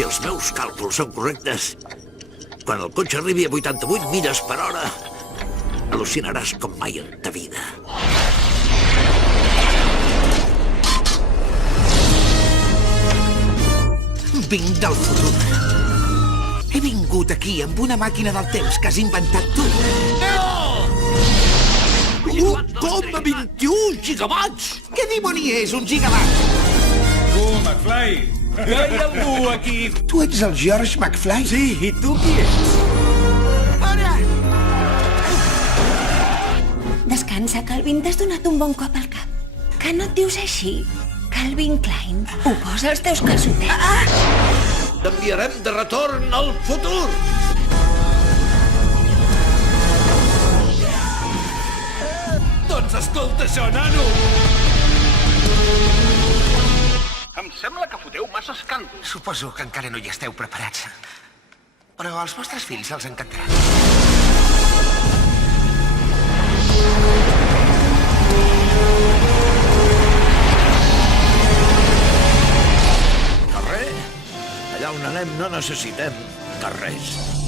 Si els meus càlculs són correctes, quan el cotxe arribi a 88 milles per hora, al·lucinaràs com mai en ta vida. Vinc del futur. He vingut aquí amb una màquina del temps que has inventat tu. No! 1,21 gigawatts! Què dimoni és un gigawatt? McFly! Hi ha algú aquí? Tu ets el George McFly? Sí, i tu qui ets? Ara! Descansa, Calvin, t'has donat un bon cop al cap. Que no et dius així? Calvin Klein, ho posa als teus calçotets. T'enviarem de retorn al futur! Doncs escolta això, nano! Em sembla que foteu massa escàndol. Suposo que encara no hi esteu preparats. Però als vostres fills els encantarà. Carrer? Allà on anem no necessitem carrers.